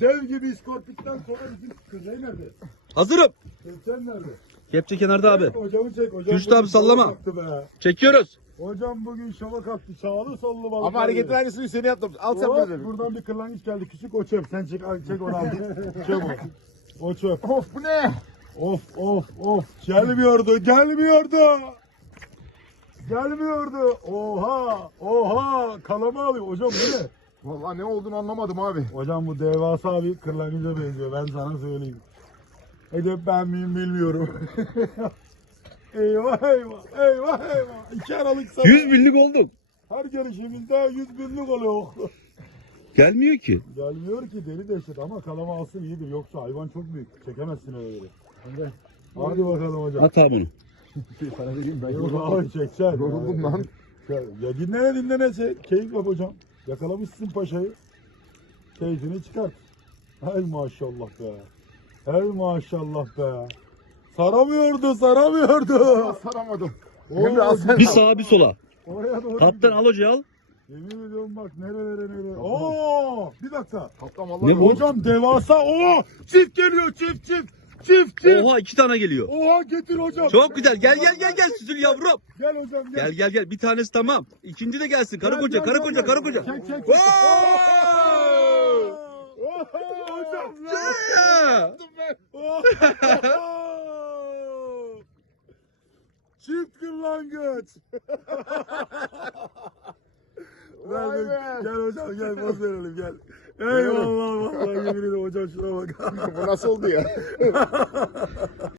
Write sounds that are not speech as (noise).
Dev gibi iskorpitten sonra bizim kızey nerede? Hazırım. Kızsen nerede? Kepçe kenarda abi. Hocamı çek. Hocam Güçlü bugün abi sallama. şova kalktı be. Çekiyoruz. Hocam bugün şova kalktı. Sağlı sollu balık. Ama hareketin aynısını seni yaptım. Al sen Hop, böyle. buradan bir kırlangıç geldi. Küçük o çöp. Sen çek, al, çek onu al. çöp o. O çöp. Of bu ne? Of of of. Gelmiyordu. Gelmiyordu. Gelmiyordu. Oha. Oha. Kalama alıyor. Hocam bu ne? Vallahi ne olduğunu anlamadım abi. Hocam bu devasa bir kırlangıca benziyor. Ben sana söyleyeyim. Hedef ben miyim bilmiyorum. (laughs) eyvah eyvah. Eyvah eyvah. İki Aralık sana. 100 binlik olduk. Her gelişimizde 100 binlik oluyor. Gelmiyor ki. Gelmiyor ki deli deşet ama kalama alsın iyidir. Yoksa hayvan çok büyük. Çekemezsin öyle. Hadi, Hadi bakalım hocam. At abi bunu. Sana vereyim ben. Yok abi çekeceksin. Yoruldum lan. Ya, dinlene dinlene çek. Keyif yap hocam. Yakalamışsın paşayı. Keyfini çıkart. Hay maşallah be. Hay maşallah be. Saramıyordu saramıyordu. Saramadım. Bir sağa bir sola. Oraya doğru. Kaptan al hocayı al. Yemin ediyorum bak nerelere nerelere. Oo, bir dakika. Kaptan Ne vallahi. bu? Hocam devasa. Oo, çift geliyor çift çift. Çift çift. Oha iki tane geliyor. Oha getir hocam. Çok güzel. Gel gel gel gel süzül yavrum. Gel hocam gel. Gel gel gel. Bir tanesi tamam. İkinci de gelsin. Karı Gel, koca, gel, karı gel, koca, gel. karı koca. Çek çek çek. Oo! Oha, hocam. Ya! Çift kırlangıç. Vay Ver, be. Gel poz verelim gel. Eyvallah vallahi yemin ederim hocam şuna bak. (laughs) Bu nasıl oldu ya? (laughs)